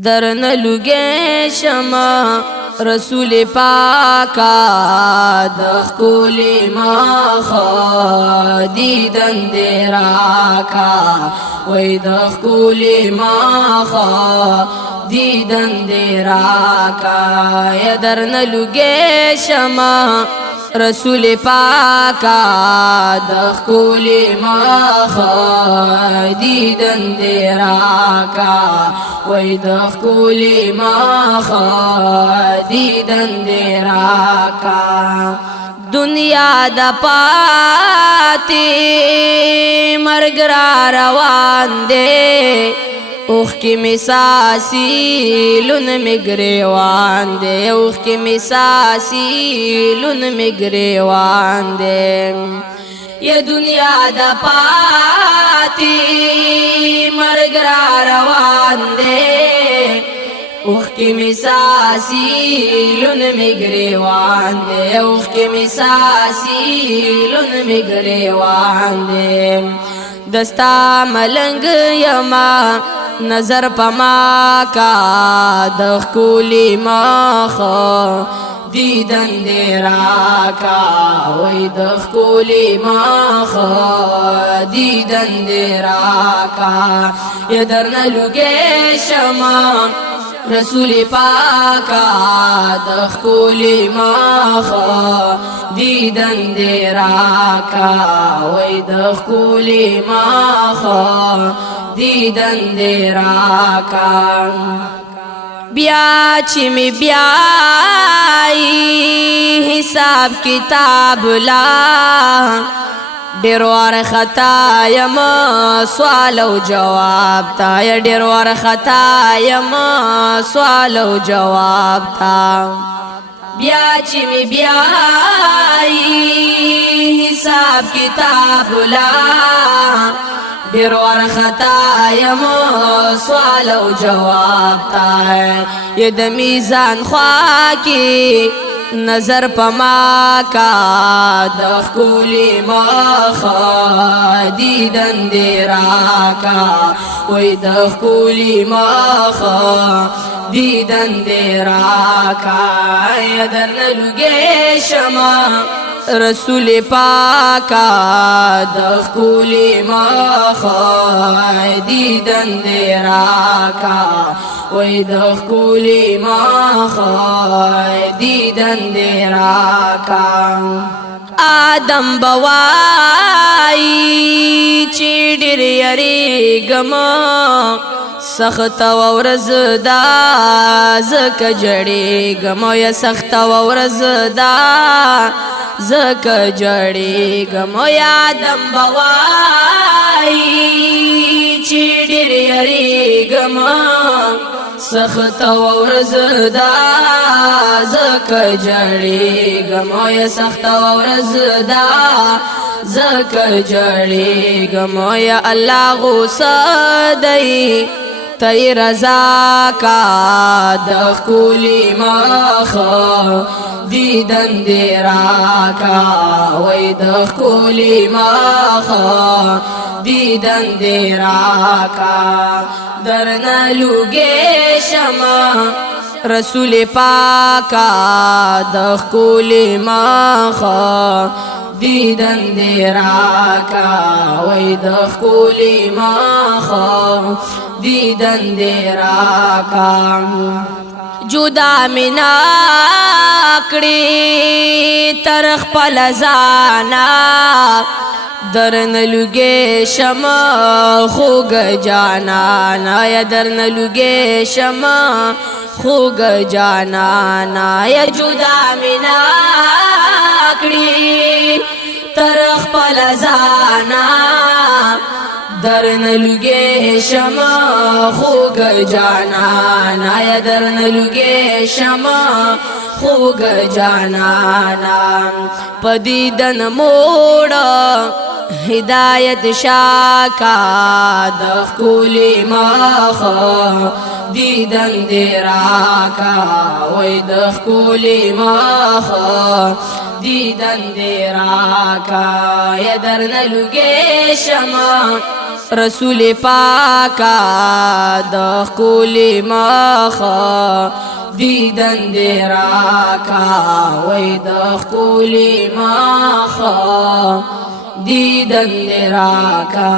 درن لگے شما رسول پاکا دخکولی ماخا دیدن دیراکا وی دخکولی ماخا دیدن دیراکا یا درن لگے شما رسول پاکا دخکولی ماخا دیدن دیراکا وی دخکولی ماخا دیدن دیراکا دنیا دا پاتی مرگ را روان دے اوخ کی مساسی لن مگریوان دے اوخ کی مساسی لن مگریوان دے یہ دنیا دا پاتی مرگ را روان دے اوخ کی مساسی لن مگریوان دے اوخ کی مساسی لن مگریوان دے دستا ملنگ یما نظر پما کا دخکولی ماخا دیدن دیراکا وی دخکولی ماخا دیدن دیراکا یا درن لگے شما رسول پاکا دخکولی ماخا دیدن دیراکا وی دخکولی ماخا دیدن دیراکا بیا چی می بیائی حساب کتاب لا ډیروار خطا یم سوال او جواب تا یا ډیروار خطا یم سوال او جواب تا بیا چې می بیائی حساب کتاب لا ډیروار خطا یم سوال او جواب تا یہ د میزان خوا کی نظر پما کا دخکولی ماخا دیدن دیراکا وی دخکولی ماخا دیدن دیراکا یا درن لگے شما رسول پاکا دخکولی ماخا دیدن دیراکا وی دخکولی ماخا دیدن دیراکا آدم بوائی چی ډیر یریګم سخت ورځ دا زک جړېګم یا سخت ورځ دا زک جړېګم یا آدم بوائی چی ډیر یریګم سخت ورځ دا زک جړېګم یا سخت ورځ دا زک جړېګم یا الله غوسه دی تی رضا کا دخکولی ماخا دیدن دیراکا وی دخکولی ماخا دیدن دیراکا درن لگے شما رسول پاکا دخکولی ماخا دیدن دیراکا وی دخکولی ماخا دیدن دیراکا جدا منا کړي ترخ پلزانا درن لگے شما خوگ جانا نا یا درن لگے شما خوگ جانا نا یا جدا منا کړي ترخ پلزانا درن لگے شما خوگ جانا نا یا درن لگے شما خوگ جانا نا پدیدن موڑا ہدایت شاکا دخکولی ماخا دیدن دیراکا وی دخکولی ماخا دیدن دیراکا یا درن لگے شما رسول پاکا د خولي مخا دیدن دی راکا وای د خولي مخا دیدن دی راکا